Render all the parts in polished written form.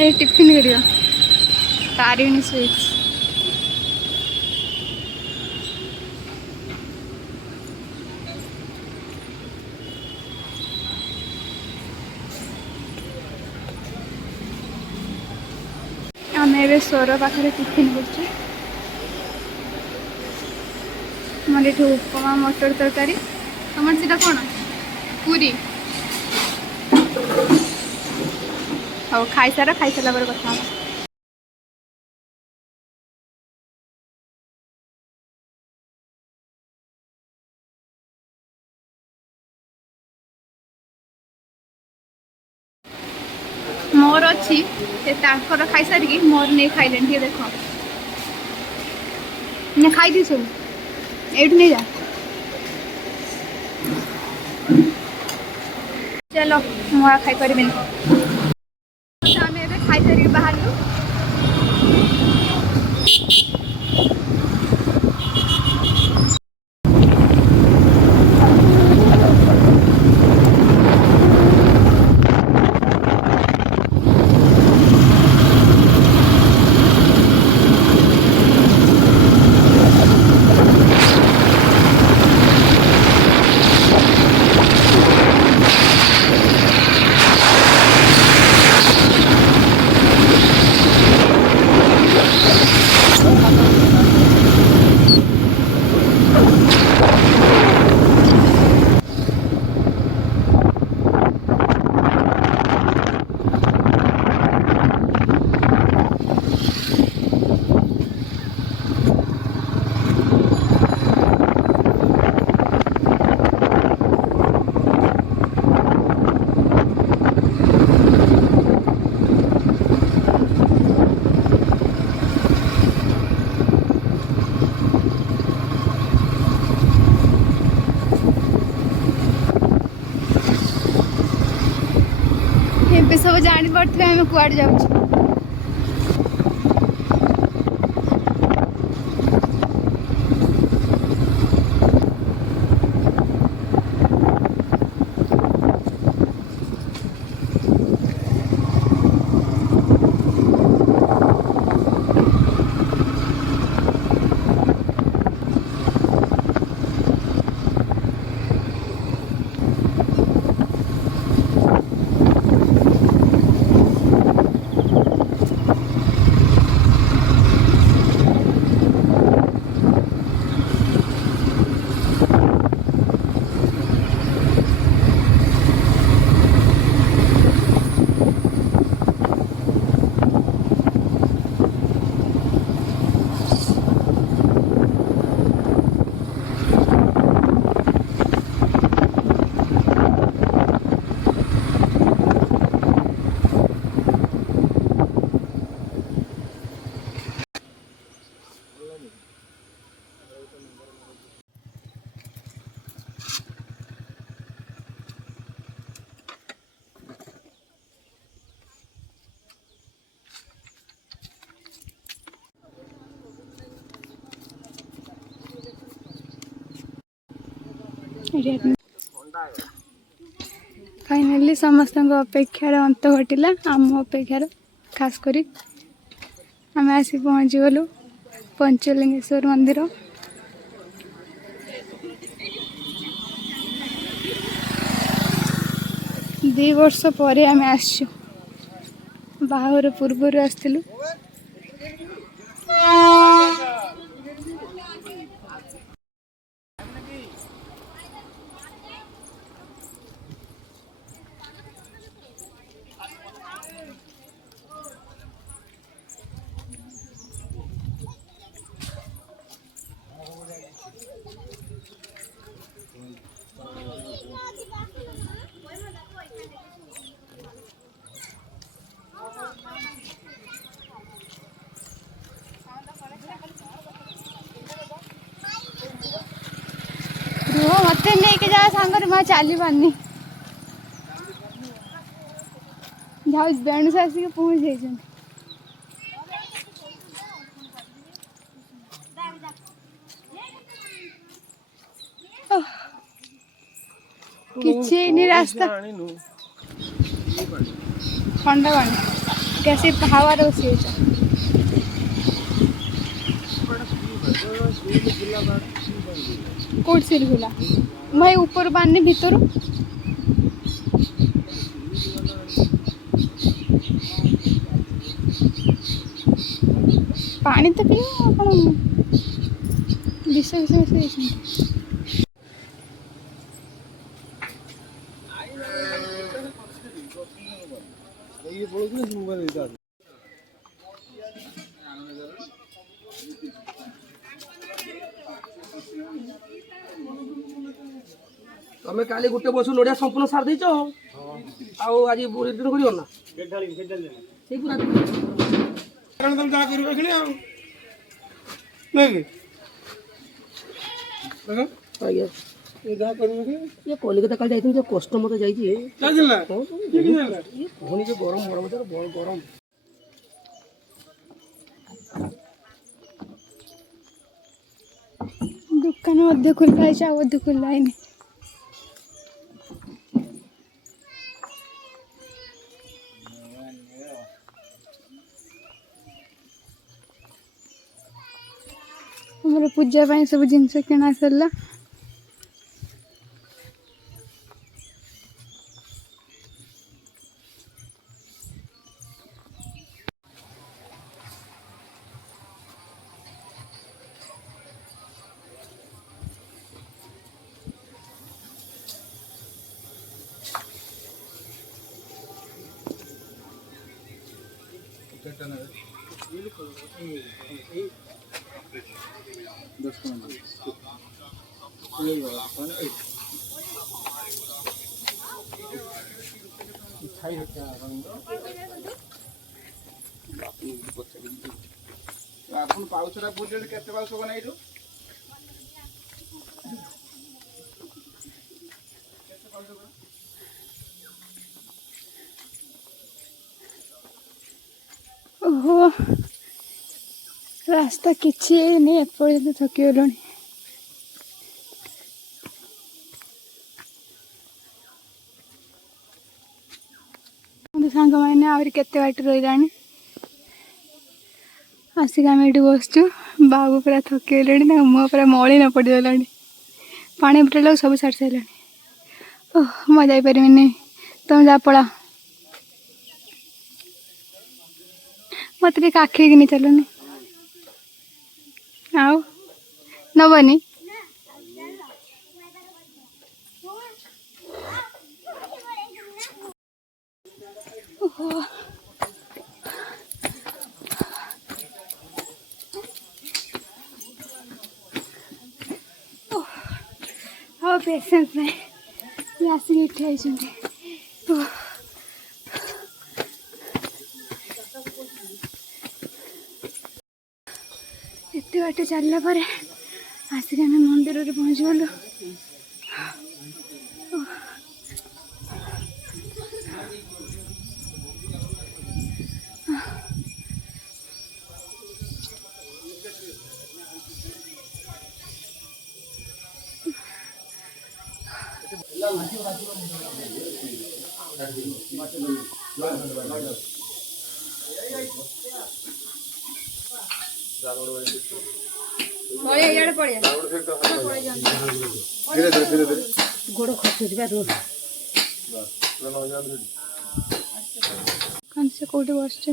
ए tiffin करियो Tarini sweets आम ए स्वर पाखे टिफिन कर उपमा मटर तरकारी तुम सीटा कौन पूरी हाँ खाई सारा कथा मोर अच्छी खाई सारिकी मोर नहीं खाइले देख खाई दी सब ये नहीं जा चलो मुआ खाई पारि आम ए खाई सारी बाहर ए सब जानी पड़े आम कुआड़ जाऊँ फाइनाली समस्त अपेक्षार अंत घटिला आम अपेक्षार खास करी आम आसी पहुँची गलु पंचलिंगेश्वर मंदिर। दी वर्ष पर आम आसचु बाहाघर पूर्वर आसलु मत नहीं के जा सांगर मैं चली पानी जाऊ बेणु से आसिक पहुँच जाइए किसी नहीं रास्ता ठंडा पानी कैसे हवा रोषे कोट सिर गुला मैं ऊपर बांधने भीतर पानी तो पियो आपण विष विष विष तमें काली गोटे बस नड़िया संपूर्ण सार देच आज बुरी दिन कर ना कलिकता काल जाइए कष्ट मत जाइए गरम गरम गरम दुकान अधे खुला है अधे खुला है नहीं हमारे पूजा पाई सब जिनस किना सरला आपण पावसाळा पूजेला केते पावस बना एठू ओहो रास्ता किसी नहीं एपर्यंत थकी गलुणी सांग मैंने आहरी केते बाट रही आसिक आम ये बसचु बाबू पूरा थकी गले मुँह पूरा मली न पड़गला पानी बुटेला सब सारी सारे ओह मैं जापरि तुम जा पड़ा मत आखे कि नहीं चलुनी आओ नबनी हाँ पेशेंस नहीं आसिक ये एत बाट चलला आसिक आम मंदिर में पहुँच गलु गोड़ खसुच कौन से कौटे बस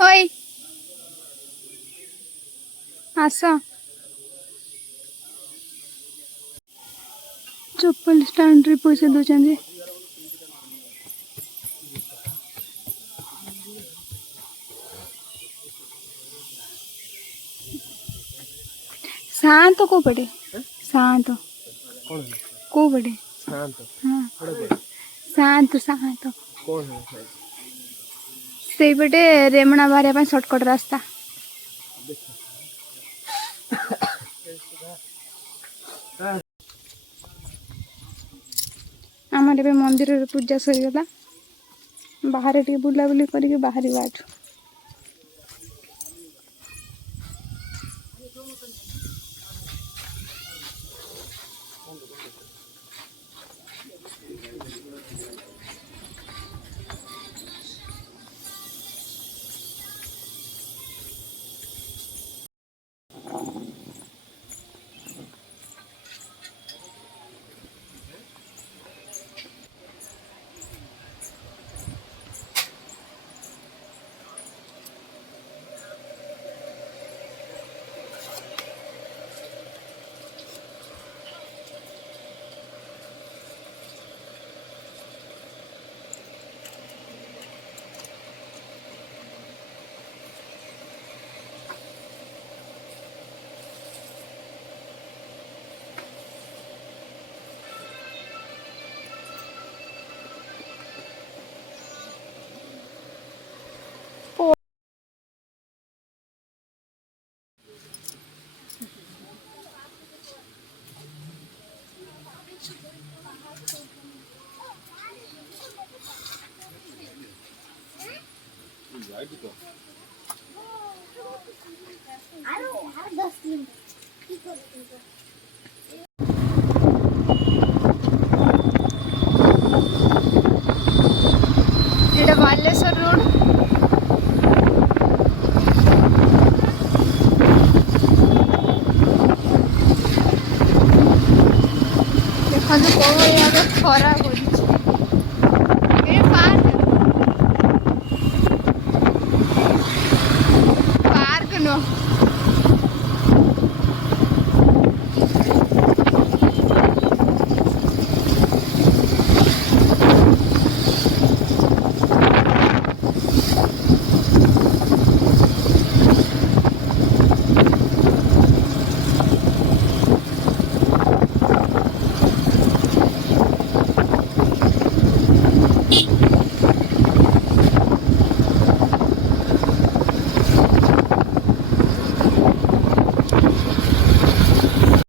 ओई आस चप्पल स्टैंड रे पैसा दौरान शांत को पड़े शांत को पड़े शांत हाँ शांत शांत से पटे रेमणा बाहर शॉर्टकट रास्ता आमर ए मंदिर पूजा सरीगला बाहर टे बुलाबुली करके बाहर बाजू এটা বালেশ্বর রোড। ଦେଖନ୍ତୁ କୋଉ ଭଳି ଭାବେ ଖରା ହଉଛି।